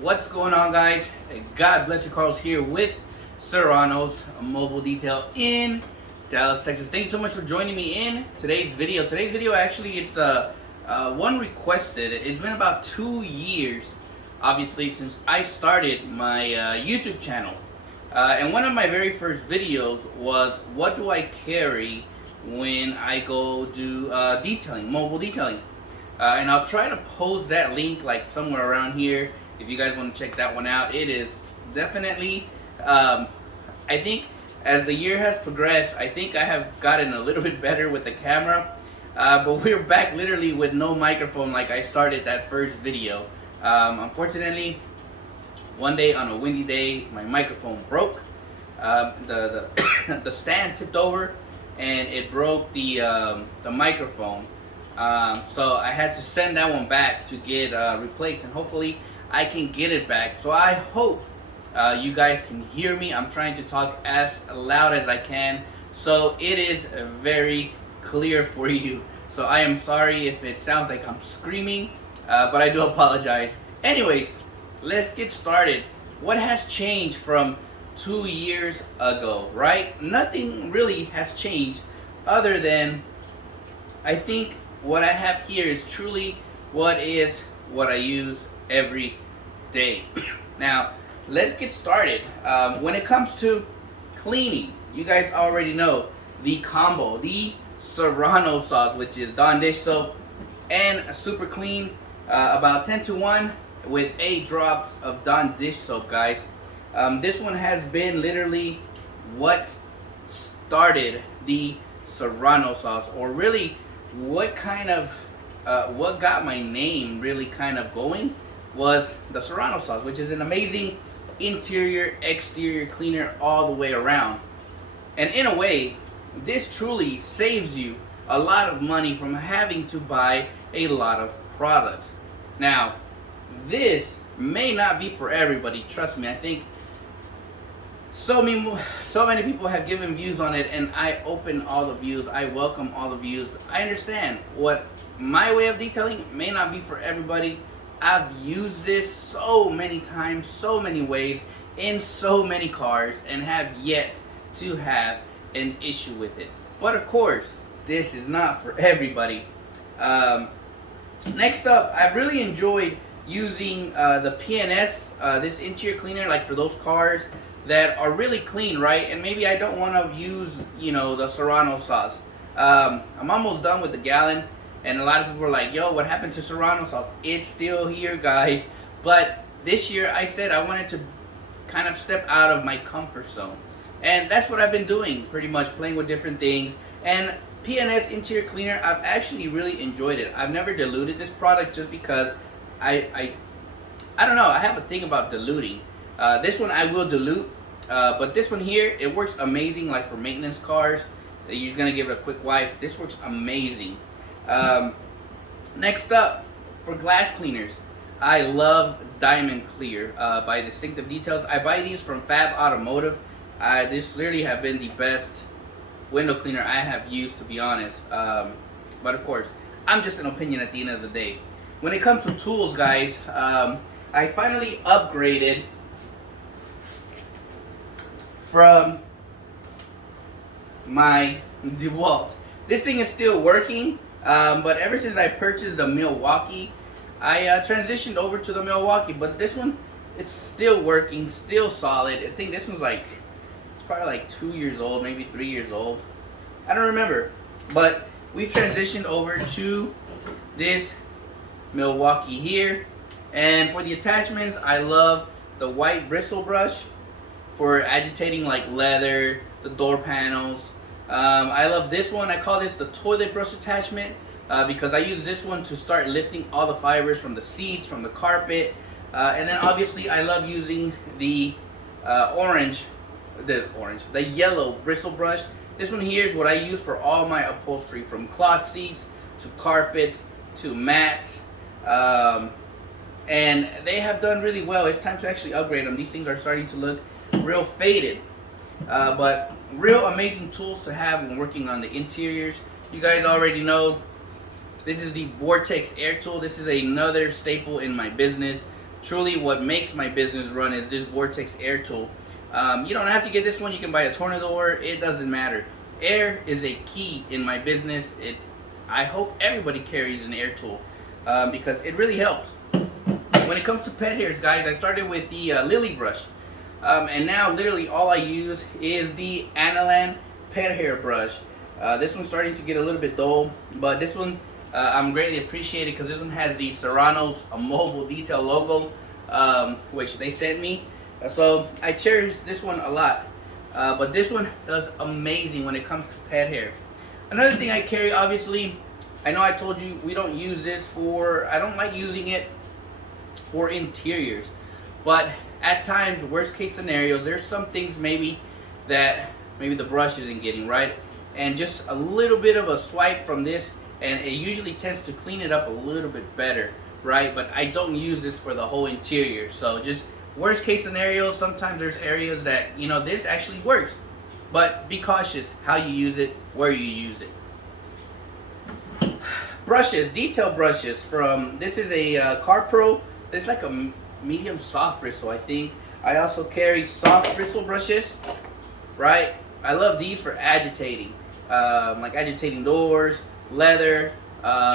What's going on, guys? God bless you, Carlos here with Serrano's Mobile Detail in Dallas, Texas. Thanks so much for joining me in today's video. Today's video, actually, it's one requested. It's been about 2 years, obviously, since I started my YouTube channel. And one of my very first videos was, what do I carry when I go do detailing, mobile detailing? And I'll try to post that link like somewhere around here if you guys want to check that one out. It is definitely, I think as the year has progressed, I think I have gotten a little bit better with the camera. But we're back literally with no microphone like I started that first video. Unfortunately, one day on a windy day, my microphone broke. The the stand tipped over and it broke the microphone. So I had to send that one back to get replaced, and hopefully I can get it back. So I hope you guys can hear me. I'm trying to talk as loud as I can, so it is very clear for you. So I am sorry if it sounds like I'm screaming, but I do apologize. Anyways, let's get started. What has changed from 2 years ago, right? Nothing really has changed other than, I think what I have here is truly what I use every day. Now, let's get started. When it comes to cleaning, you guys already know the combo, the Serrano sauce, which is Dawn dish soap and super clean, about 10-to-1 with 8 drops of Dawn dish soap, guys. This one has been literally what started the Serrano sauce, or really what kind of what got my name really kind of going was the Serrano sauce, which is an amazing interior exterior cleaner all the way around. And in a way, this truly saves you a lot of money from having to buy a lot of products. Now, this may not be for everybody, trust me. I think so many people have given views on it, and I open all the views. I welcome all the views. I understand what my way of detailing may not be for everybody. I've used this so many times, so many ways, in so many cars, and have yet to have an issue with it. But of course, this is not for everybody. Next up, I've really enjoyed using the PNS, this interior cleaner, like for those cars that are really clean, right? And maybe I don't want to use, the Serrano sauce. I'm almost done with the gallon, and a lot of people are like, yo, what happened to Serrano sauce? It's still here, guys. But this year I said I wanted to kind of step out of my comfort zone. And that's what I've been doing, pretty much playing with different things. And PNS interior cleaner, I've actually really enjoyed it. I've never diluted this product just because I don't know, I have a thing about diluting. This one I will dilute, but this one here, it works amazing, like for maintenance cars. You're just gonna give it a quick wipe. This works amazing. Next up, for glass cleaners, I love Diamond Clear by Distinctive Details. I buy these from Fab Automotive. This literally have been the best window cleaner I have used, to be honest. But of course, I'm just an opinion at the end of the day. When it comes to tools, guys, I finally upgraded from my DeWalt. This thing is still working, but ever since I purchased the Milwaukee, I transitioned over to the Milwaukee. But this one, it's still working, still solid. I think this one's like, it's probably like 2 years old, maybe 3 years old. I don't remember. But we've transitioned over to this Milwaukee here. And for the attachments, I love the white bristle brush for agitating like leather, the door panels. I love this one. I call this the toilet brush attachment because I use this one to start lifting all the fibers from the seats, from the carpet. And then obviously I love using the the yellow bristle brush. This one here is what I use for all my upholstery, from cloth seats to carpets to mats. And they have done really well. It's time to actually upgrade them. These things are starting to look real faded. But real amazing tools to have when working on the interiors. You guys already know this is the Vortex air tool. This is another staple in my business. truly what makes my business run is this Vortex air tool. You don't have to get this one. You can buy a Tornador. It doesn't matter. Air is a key in my business. I hope everybody carries an air tool because it really helps. When it comes to pet hairs, guys, I started with the Lily brush. And now literally all I use is the Analan pet hair brush. This one's starting to get a little bit dull, but this one I'm greatly appreciated because this one has the Serrano's mobile detail logo, which they sent me. So I cherish this one a lot. But this one does amazing when it comes to pet hair. Another thing I carry, obviously, I know I told you we don't use this for, I don't like using it for interiors, but at times, worst case scenarios, there's some things maybe that maybe the brush isn't getting right, and just a little bit of a swipe from this and it usually tends to clean it up a little bit better, right? But I don't use this for the whole interior. So just worst case scenario, sometimes there's areas that, you know, this actually works, but be cautious how you use it, where you use it. Brushes, detail brushes from, this is a Car Pro. It's like a medium soft bristle, I think. I also carry soft bristle brushes, right? I love these for agitating, like agitating doors, leather,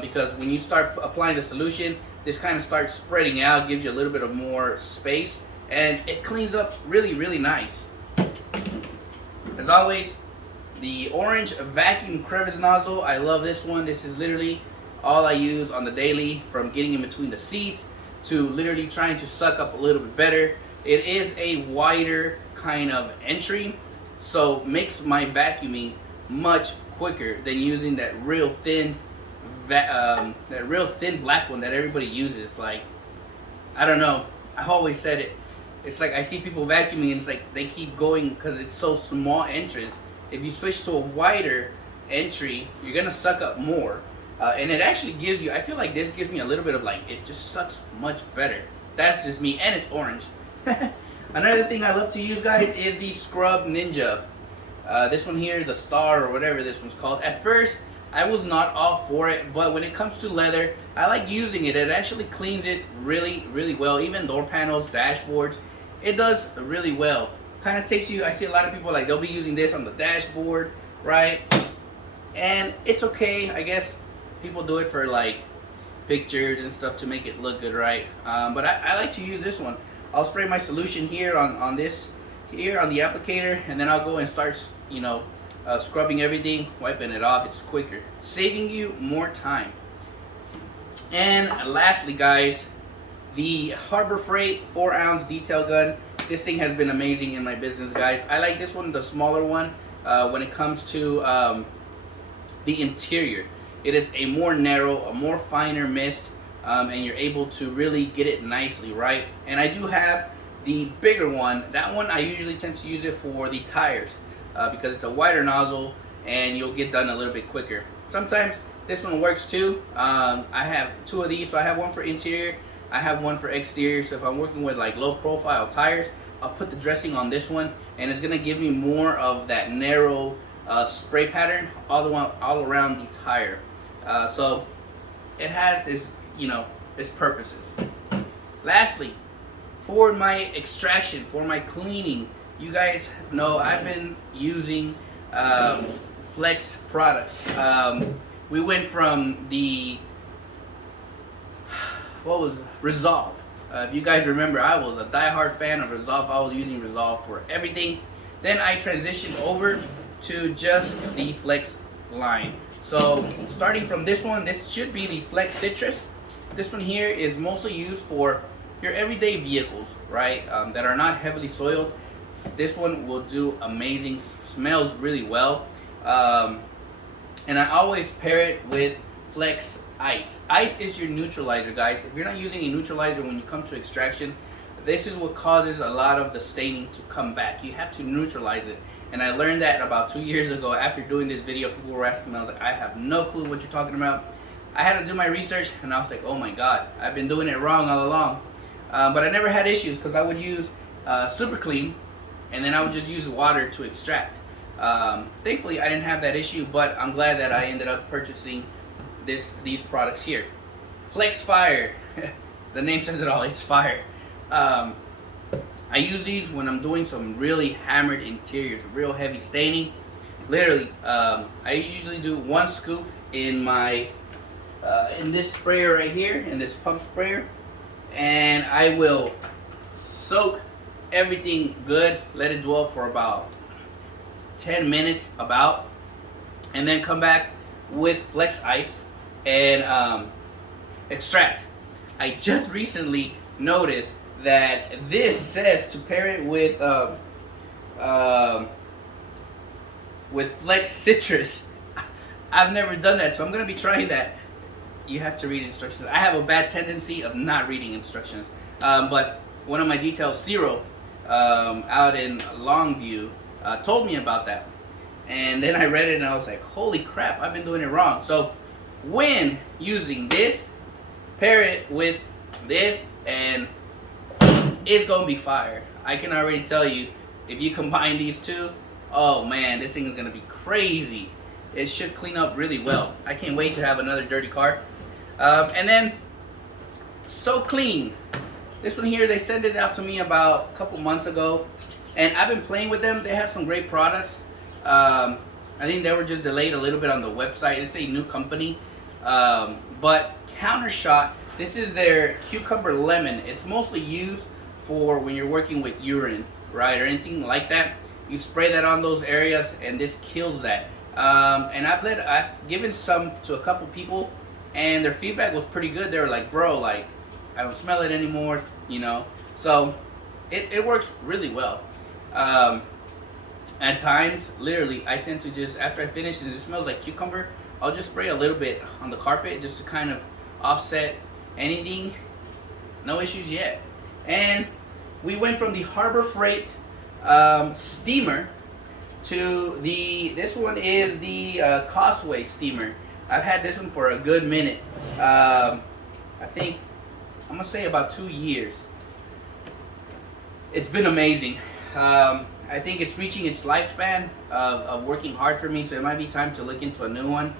because when you start applying the solution, this kind of starts spreading out, gives you a little bit of more space, and it cleans up really, really nice. As always, the orange vacuum crevice nozzle. I love this one. This is literally all I use on the daily, from getting in between the seats to literally trying to suck up a little bit better. It is a wider kind of entry, so makes my vacuuming much quicker than using that real thin black one that everybody uses. Like, I don't know, I've always said it, it's like I see people vacuuming and it's like they keep going because it's so small entrance. If you switch to a wider entry, you're gonna suck up more, and it actually gives you, I feel like this gives me a little bit of like, it just sucks much better. That's just me, and it's orange. Another thing I love to use, guys, is the Scrub Ninja. This one here, the Star or whatever this one's called. At first, I was not all for it, but when it comes to leather, I like using it. It actually cleans it really, really well. Even door panels, dashboards, it does really well. Kind of takes you, I see a lot of people like they'll be using this on the dashboard, right? And it's okay, I guess people do it for like pictures and stuff to make it look good, right? But I like to use this one. I'll spray my solution here on this, here on the applicator, and then I'll go and start, you know, scrubbing everything, wiping it off. It's quicker, saving you more time. And lastly, guys, the Harbor Freight 4-ounce detail gun. This thing has been amazing in my business, guys. I like this one, the smaller one, when it comes to the interior. It is a more narrow, a more finer mist, and you're able to really get it nicely, right? And I do have the bigger one. That one I usually tend to use it for the tires because it's a wider nozzle and you'll get done a little bit quicker. Sometimes this one works too. I have two of these, so I have one for interior, I have one for exterior. So if I'm working with like low profile tires, I'll put the dressing on this one, and it's gonna give me more of that narrow spray pattern all around the tire. So it has its, you know, its purposes. Lastly, for my extraction, for my cleaning, you guys know I've been using Flex products. We went from the Resolve. If you guys remember, I was a diehard fan of Resolve. I was using Resolve for everything. Then I transitioned over to just the Flex line. So starting from this one, this should be the Flex Citrus. This one here is mostly used for your everyday vehicles, right, that are not heavily soiled. This one will do amazing, smells really well. And I always pair it with Flex Ice. Ice is your neutralizer, guys. If you're not using a neutralizer when you come to extraction, this is what causes a lot of the staining to come back. You have to neutralize it. And I learned that about 2 years ago. After doing this video, people were asking me, I was like, I have no clue what you're talking about. I had to do my research, and I was like, oh my god, I've been doing it wrong all along. But I never had issues because I would use Super Clean, and then I would just use water to extract. Thankfully, I didn't have that issue, but I'm glad that I ended up purchasing these products here. Flex Fire. the name says it all. It's fire. I use these when I'm doing some really hammered interiors, real heavy staining. Literally, I usually do 1 scoop in my in this sprayer right here, in this pump sprayer, and I will soak everything good, let it dwell for about 10 minutes and then come back with Flex Ice and extract. I just recently noticed that this says to pair it with Flex Citrus. I've never done that, so I'm gonna be trying that. You have to read instructions. I have a bad tendency of not reading instructions, but one of my details, Ciro, out in Longview, told me about that, and then I read it and I was like, holy crap, I've been doing it wrong. So when using this, pair it with this and it's gonna be fire. I can already tell you, if you combine these two, oh man, this thing is gonna be crazy. It should clean up really well. I can't wait to have another dirty car. And then So Clean, this one here, they sent it out to me about a couple months ago, and I've been playing with them. They have some great products. I think they were just delayed a little bit on the website. It's a new company, but Countershot, this is their cucumber lemon. It's mostly used for when you're working with urine, right, or anything like that. You spray that on those areas and this kills that. And I've given some to a couple people and their feedback was pretty good. They were like, bro, like, I don't smell it anymore, you know. So it works really well. At times, literally, I tend to just, after I finish and it smells like cucumber, I'll just spray a little bit on the carpet just to kind of offset anything. No issues yet. And we went from the Harbor Freight steamer to this one is the Causeway steamer. I've had this one for a good minute. I think, I'm gonna say about 2 years. It's been amazing. I think it's reaching its lifespan of working hard for me, so it might be time to look into a new one.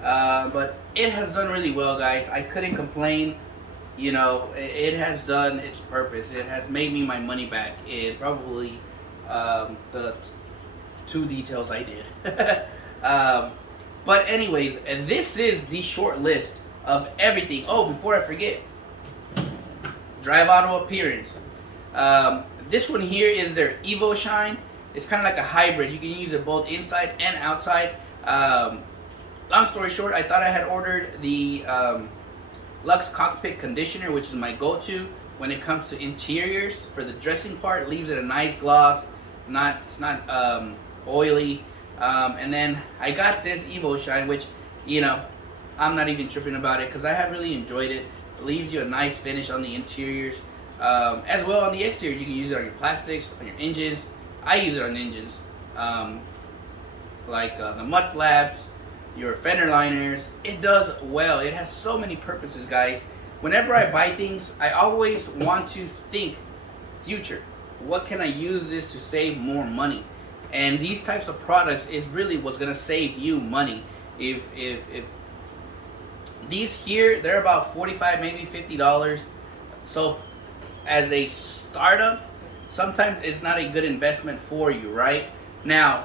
But it has done really well, guys. I couldn't complain. You know, it has done its purpose. It has made me my money back in probably the 2 details I did. But anyways, this is the short list of everything. Oh, before I forget, Drive Auto Appearance. This one here is their Evo Shine. It's kind of like a hybrid. You can use it both inside and outside. Long story short, I thought I had ordered the Lux Cockpit Conditioner, which is my go-to when it comes to interiors. For the dressing part, it leaves it a nice gloss. It's not oily. And then I got this Evo Shine, which, you know, I'm not even tripping about it because I have really enjoyed it. It leaves you a nice finish on the interiors. As well on the exterior, you can use it on your plastics, on your engines. I use it on engines, like the mud flaps, your fender liners. It does well. It has so many purposes, guys. Whenever I buy things, I always want to think future. What can I use this to save more money? And these types of products is really what's gonna save you money. If these here, they're about $45, maybe $50. So as a startup, sometimes it's not a good investment for you, right? Now,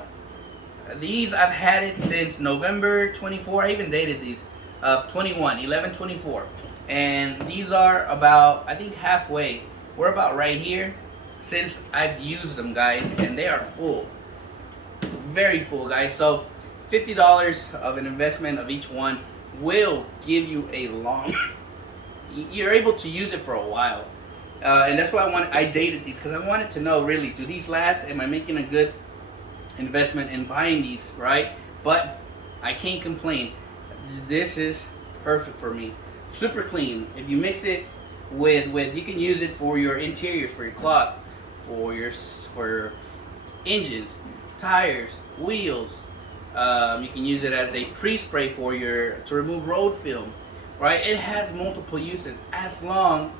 these I've had it since November 24. I even dated these of 21, 11/24, and these are about, I think, halfway. We're about right here since I've used them, guys, and they are full, very full, guys. So $50 of an investment of each one will give you a long. You're able to use it for a while. And that's why I dated these, because I wanted to know, really, do these last? Am I making a good investment in buying these, right? But I can't complain. This is perfect for me. Super clean. If you mix it with you can use it for your interiors, for your cloth, for your engines, tires, wheels. You can use it as a pre-spray to remove road film, right? It has multiple uses as long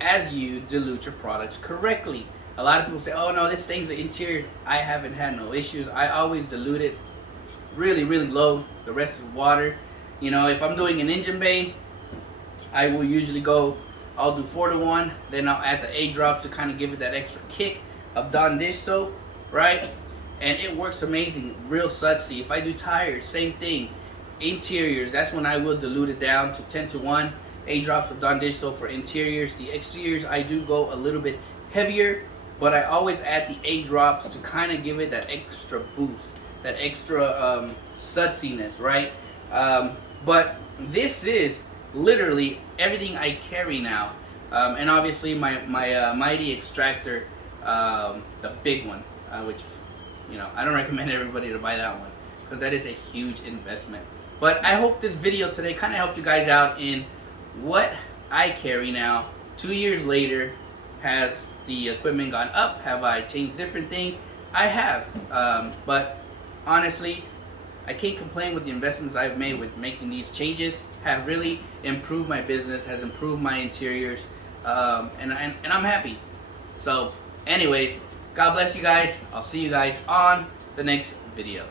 as you dilute your products correctly. A lot of people say, oh no, this stains the interior. I haven't had no issues. I always dilute it really, really low. The rest is water. You know, if I'm doing an engine bay, I will usually go I'll do 4 to 1. Then I'll add the 8 drops to kind of give it that extra kick of Dawn dish soap, right? And it works amazing, real sudsy. If I do tires, same thing. Interiors, that's when I will dilute it down to 10 to 1. 8 drops of Dawn dish soap for interiors. The exteriors, I do go a little bit heavier, but I always add the 8 drops to kind of give it that extra boost, that extra sudsiness, right? But this is literally everything I carry now. And obviously my Mighty Extractor, the big one, which, you know, I don't recommend everybody to buy that one because that is a huge investment. But I hope this video today kind of helped you guys out in what I carry now. 2 years later, has the equipment gone up? Have I changed different things? I have, but honestly, I can't complain with the investments I've made with making these changes. Have really improved my business, has improved my interiors, and I'm happy. So anyways, God bless you guys. I'll see you guys on the next video.